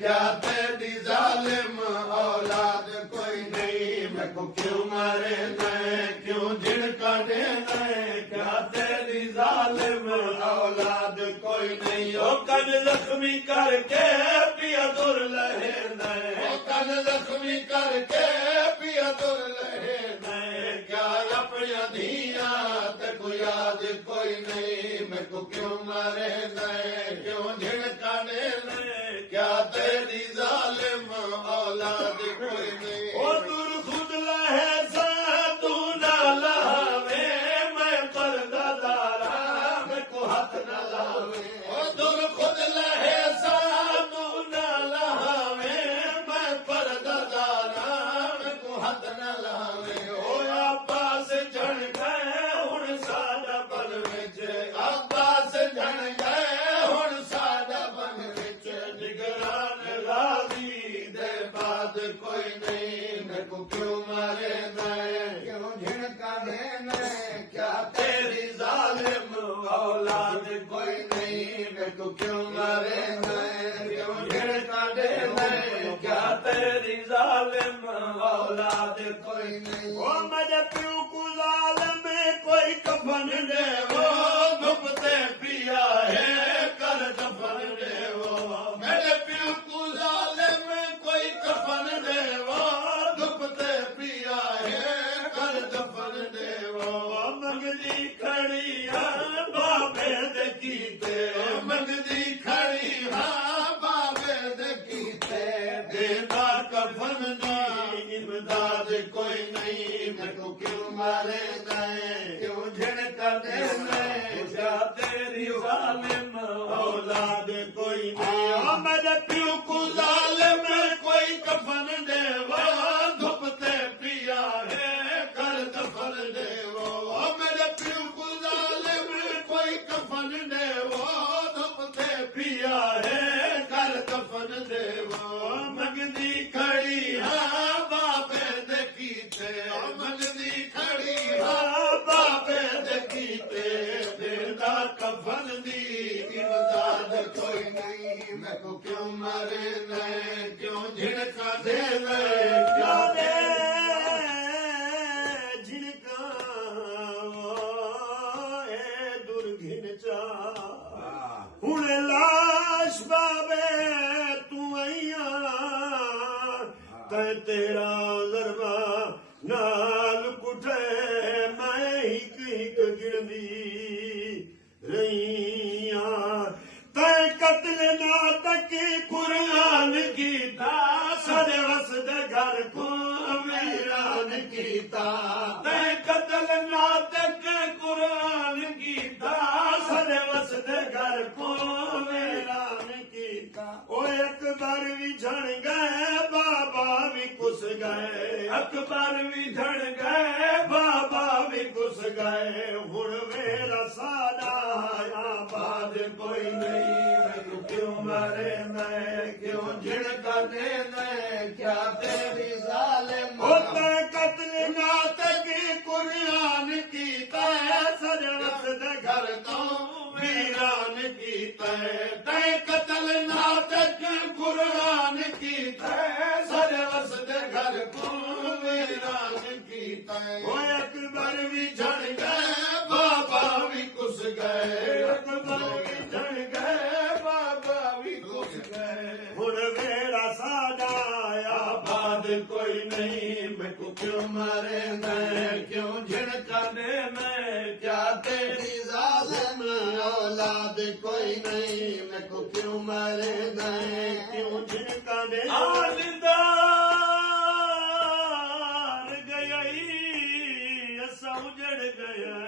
क्या तेरी जालिम औलाद कोई नहीं, मैं को क्यों मारे मैं, क्यों झिड़का देना है, क्या तेरी जालिम औलाद कोई नहीं। ओ कन जख्मी करके पिया दुर लहे नए, ओ कन जख्मी करके पिया दुर लहे नए, क्या अपनिया धिया ते को याद कोई नहीं, मैं को क्यों मारे नए, क्यों झिड़का देना है, क्या तेरी जालिम औलाद कोई नहीं। ओ दूर खुद लहे सा तू ना लावे, मैं पर्दा दारा मैं को हाथ न लावे। ओ दूर खुद लहे सा तू ना लावे, मैं पर्दा दारा मैं को हाथ न लावे। ओ अब्बास झड़ गए हुण साडा बन विच, अब्बास झड़ गए हुण साडा बन विच, निगरान राजी दे बाद कोई नहीं, मैं को क्यों मारे मैं, क्यों झिड़का देना, क्या तेरी जालिम औलाद कोई नहीं, मैं को क्यों मारे मैं, क्यों झिड़का देना, क्या तेरी जालिम औलाद कोई नहीं। ओ मेरे प्यू को जालिम कोई कफन दे, वो धुपते पिया है कर दफन दे, वो मेरे प्यू को जालिम कोई कफन दे, वो धुपते पिया है कर दफन दे, वो मंगली खड़ी हाँ बाबे देखीते, मंगली खड़ी हाँ बाबे देखीते, देता कफन दी इमदाद कोई नहीं, मैं को क्यों मारे नए, क्यों झिड़का देने, क्या तेरी जालिम औलाद कोई नहीं। ओ मेरे प्यू को जालिम कोई कफन दे, वो धुपते पिया है कर दफन दे, वो मेरे प्यू को जालिम कोई कफन दे, वो धुपते पिया है कर दफन दे, वो मंगदी खड़ी हाँ बाबे देखीते, मंगदी खड़ी हाँ बाबे देखीते, देदा कफन दी इमदाद कोई नहीं, मैं को क्यों मारे नए, क्यों झिड़का दे क्या दे झिड़का ए दुर्घिन चा हुण लाश बाबे तू आईया ते तेरा जरबा नाल कुठे, मैं हिक हिक गिणदी रहिया, तै कत्ल ना तक कुरान कीता, सदे वसदे घर को वीरान कीता, तै कत्ल ना तक कुरान कीता, सदे वसदे घर को वीरान कीता। ओ अकबर भी झड़ गए बाबा भी कुस गए, अकबर भी झड़ गए बाबा भी कुस गए, हुण वेला साडा आबाद कोई नहीं, मैं क्यों मारे मैं, क्यों झिड़का देना, क्या तेरी जालिम होता कत्ल ना तक कुरान कीता, सजवत दे घर तो वीरान कीता, तै कत्ल ना तक कुरान कीता, सजवत दे घर को वीरान कीता। ओ अकबर भी झड़ गए बाबा भी कुस गए, अकबर भी झड़ गए बाबा भी कुस गए, हुण वेला साडा आबाद कोई नहीं, मैं को क्यों मारे मैं, क्यों झिड़का दे मैं, क्या तेरी जालिम औलाद कोई नहीं, मैं को क्यों मारे मैं, क्यों झिड़का दे। असा उजड़ गया